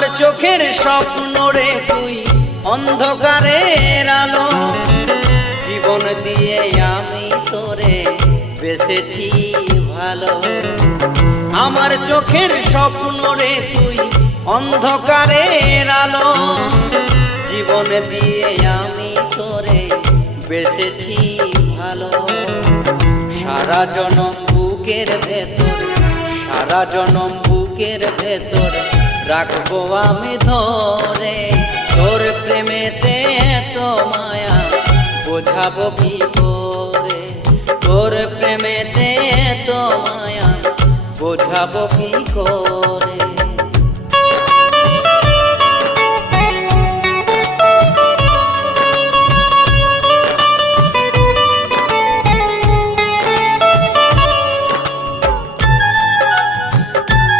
আমার চোখের স্বপ্ন রে তুই অন্ধকারের আলো, জীবন দিয়ে আমি তোরে বেসেছি ভালো। আমার চোখের স্বপ্ন রে তুই অন্ধকারের আলো, জীবন দিয়ে আমি তোরে বেসেছি ভালো। সারা জনম বুকের ভেতর, সারা জনম বুকের ভেতর রাখবো আমি ধরে। তোর প্রেমেতে এত মায়া বোঝাবো কি করে, তোর প্রেমেতে এত মায়া বোঝাবো কি করে।